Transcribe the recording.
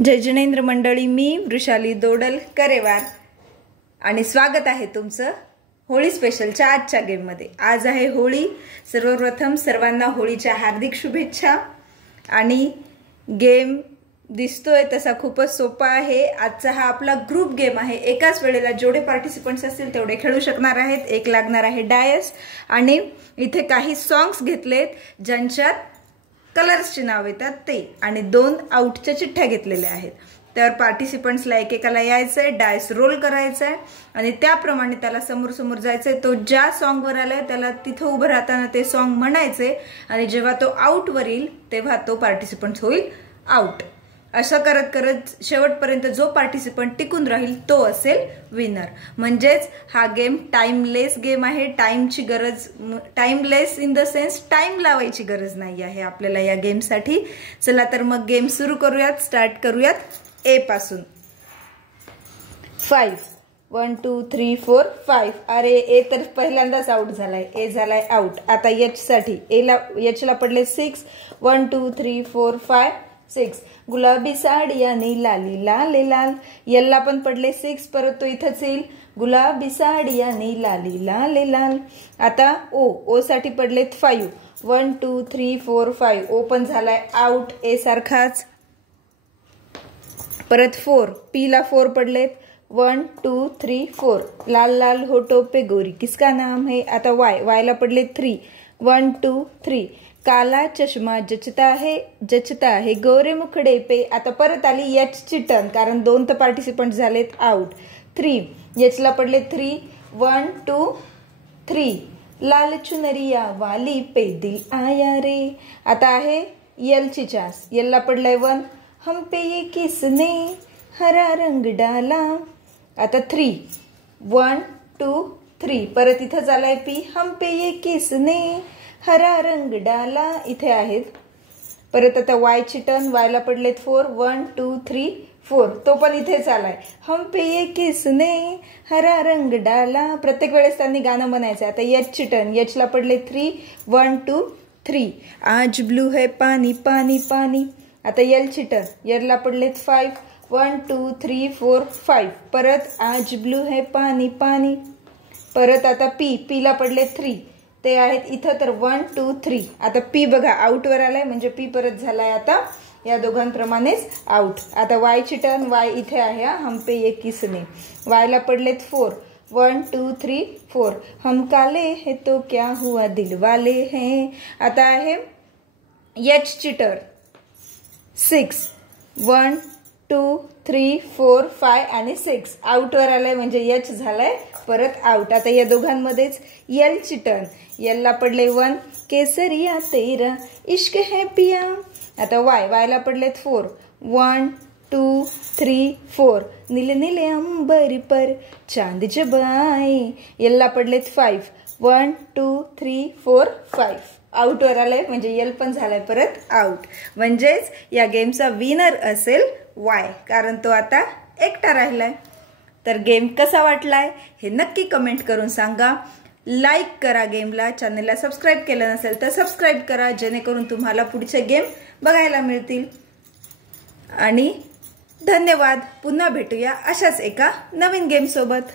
जय जिनेंद्र मंडळी, मी वृषाली दोडल करेवार आणि स्वागत आहे तुमचं होळी स्पेशलच्या आजच्या गेम मध्ये। आज आहे होळी। सर्वप्रथम सर्वांना होळीच्या हार्दिक शुभेच्छा। आणि गेम दिसतोय तसा खूपच सोपा आहे। आजचा हा आपला ग्रुप गेम आहे। एकाच वेळेला जेवढे पार्टिसिपंट्स असतील तेवढे खेळू शकणार आहेत। एक लागणार आहे डायस आणि इथे काही सॉंग्स घेतलेत ज्यांच्यात कलर्सची नाव येतात ते, आणि 2 आउटच्या चिठ्ठ्या घेतलेल्या आहेत। तर पार्टिसिपंट्सला एकेकाला यायचंय, डायस रोल करायचंय आणि त्याप्रमाणे त्याला समोर समोर जायचंय। तो ज्या सॉन्ग वर आलाय त्याला तिथे उभं राहताना ते सॉन्ग म्हणायचे आणि जेव्हा तो आउट वर येईल तेव्हा तो पार्टिसिपंट होईल आउट। असं करत करत शेवटपर्यंत जो पार्टिसिपंट टिकून राहील तो असेल विनर। म्हणजेच हा गेम टाइमलेस गेम आहे। टाइमची गरज, timeless in the sense time लावायची गरज नाही आहे आपल्याला या गेमसाठी। चला तर मग गेम सुरू करूयात, स्टार्ट करूयात ए पासून। 5 1 2 3 4 5। अरे ए तर पहिल्यांदाच आउट झालाय, ए झालाय आउट। आता एच साठी एच ला पडले 6 1 2 3 4 5 6। गुलाबी साडी आणि लाली लाल लाल। यल्ला पण पडले 6, परत तो इथंच येईल। गुलाबी साडी आणि लाली लाल लाल। आता ओ साठी पडलेत 5 1 2 3 4 5। ओ पण झालाय आउट ए सारखाच। परत 4 पी ला 4 पडलेत 1 2 3 4। लाल लाल होठों पे गोरी किसका नाम है। आता वाय ला पडले 3 1 2 3। काला चष्मा जचता है गोरे मुखड़े पे। आता परत आली एच ची टर्न, कारण 2 तर पार्टिसिपंट झालेत आउट। 3 एच ला पडले 3 1 2 3। लाल चुनरिया वाली पे दिल आया रे। आता आहे यल ची चान्स। यल ला पडलाय 1 हम पे ये किसने हरा रंग डाला। आता 3 1 2 3। परत इथं झालाय पी हम पे ये किसने हरा रंग डाला, इथे आहेत। परत आता वाय ची टर्न। वाय ला पडलेत 4 1 2 3 4। तो पण इथेच आलाय हम पे ये किसने हरा रंग डाला। प्रत्येक वेळेस त्यांनी गाणं म्हणायचं। आता एच ची टर्न। एच ला पडले 3 1 2 3। आज ब्लू है पानी पानी पानी। आता यल ची टर्न। यल ला पडलेत 5 1 2 3 4 5। परत आज ब्लू है पानी पानी। परत आता पी ला पडले 3, ते आहेत इथं। तर 1 2 3। आता पी बघा आउट वर आलाय, म्हणजे पी परत झालाय आता या दोघांप्रमाणेच आउट। आता वाय ची टर्न। वाय इथे आहे हम पे ये किसने। वाय ला पडलेत 4 1 2 3 4। हम काले है तो क्या हुआ दिल वाले हैं। आता आहे एच ची टर्न। 6 1 2 3 4 5 आणि 6 आउट वर आलाय, म्हणजे एच झालाय परत आउट। आता या दोघांमध्येच यल ची टर्न। यल ला पडले 1 केसरिया तेरा इश्क है पिया। आता वाय ला पडलेत 4 1 2 3 4। नीले नीले अंबर पर चांद जब आए। यल ला पडलेत 5 1 2 3 4 5। आउट वर आलाय, म्हणजे यल पण झालाय परत आउट। म्हणजेच या गेमचा विनर असेल वाय, कारण तो आता एकटा राहिलाय। तर गेम कसा वाटलाय हे नक्की कमेंट करून सांगा। लाईक करा गेमला। चॅनलला सबस्क्राईब केलं नसेल तर सबस्क्राईब करा, जेणेकरून तुम्हाला पुढचे गेम बघायला मिळतील। आणि धन्यवाद। पुन्हा भेटूया अशाच एका नवीन गेम सोबत।